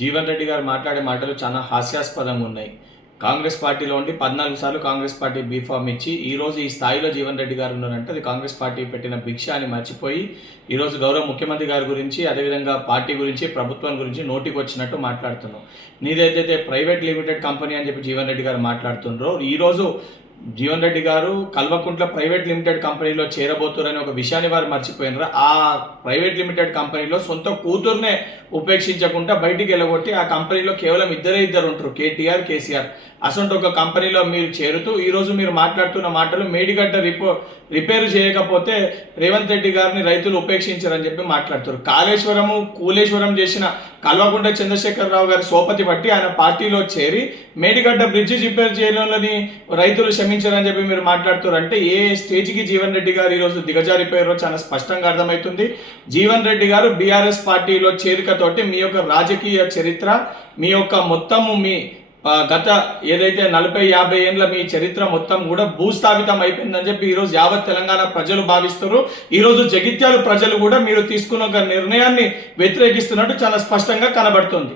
జీవన్ రెడ్డి గారు మాట్లాడే మాటలు చాలా హాస్యాస్పదంగా ఉన్నాయి. కాంగ్రెస్ పార్టీలో ఉండి 14 సార్లు కాంగ్రెస్ పార్టీ బీఫామ్ ఇచ్చి, ఈరోజు ఈ స్థాయిలో జీవన్ రెడ్డి గారు ఉన్నారంటే అది కాంగ్రెస్ పార్టీ పెట్టిన భిక్ష అని మర్చిపోయి, ఈరోజు గౌరవ ముఖ్యమంత్రి గారి గురించి, అదేవిధంగా పార్టీ గురించి, ప్రభుత్వం గురించి నోటికొచ్చినట్టు మాట్లాడుతున్నావు. నీదైతే ప్రైవేట్ లిమిటెడ్ కంపెనీ అని చెప్పి జీవన్ రెడ్డి గారు మాట్లాడుతున్నారో, ఈరోజు జీవన్ రెడ్డి గారు కల్వకుంట్ల ప్రైవేట్ లిమిటెడ్ కంపెనీలో చేరబోతున్నారని ఒక విషయాన్ని వారు మర్చిపోయినారు. ఆ ప్రైవేట్ లిమిటెడ్ కంపెనీలో సొంత కూతుర్నే ఉపేక్షించకుండా బయటికి వెళ్ళగొట్టి ఆ కంపెనీలో కేవలం ఇద్దరు ఉంటారు, కేటీఆర్, కేసీఆర్. అసొంటి ఒక కంపెనీలో మీరు చేరుతూ ఈరోజు మీరు మాట్లాడుతున్న మాటలు మేడిగడ్డ రిపేర్ చేయకపోతే రేవంత్ రెడ్డి గారిని రైతులు ఉపేక్షించారని చెప్పి మాట్లాడుతారు. కాళేశ్వరము కూలేశ్వరం చేసిన కల్వకుంట్ల చంద్రశేఖరరావు గారి సోపతి బట్టి ఆయన పార్టీలో చేరి మేడిగడ్డ బ్రిడ్జి రిపేర్ చేయడంలోని రైతులు క్షమించారని చెప్పి మీరు మాట్లాడుతారు. అంటే ఏ స్టేజ్కి జీవన్ రెడ్డి గారు ఈరోజు దిగజారిపోయారో చాలా స్పష్టంగా అర్థమవుతుంది. జీవన్ రెడ్డి గారు బీఆర్ఎస్ పార్టీలో చేరికతోటి మీ యొక్క రాజకీయ చరిత్ర, మీ యొక్క మొత్తము మీ గత ఏదైతే 40-50 ఏళ్ళ మీ చరిత్ర మొత్తం కూడా భూస్థాపితం అయిపోయిందని చెప్పి ఈరోజు యావత్ తెలంగాణ ప్రజలు భావిస్తారు. ఈరోజు జగిత్యాల ప్రజలు కూడా మీరు తీసుకున్న ఒక నిర్ణయాన్ని వ్యతిరేకిస్తున్నట్టు చాలా స్పష్టంగా కనబడుతుంది.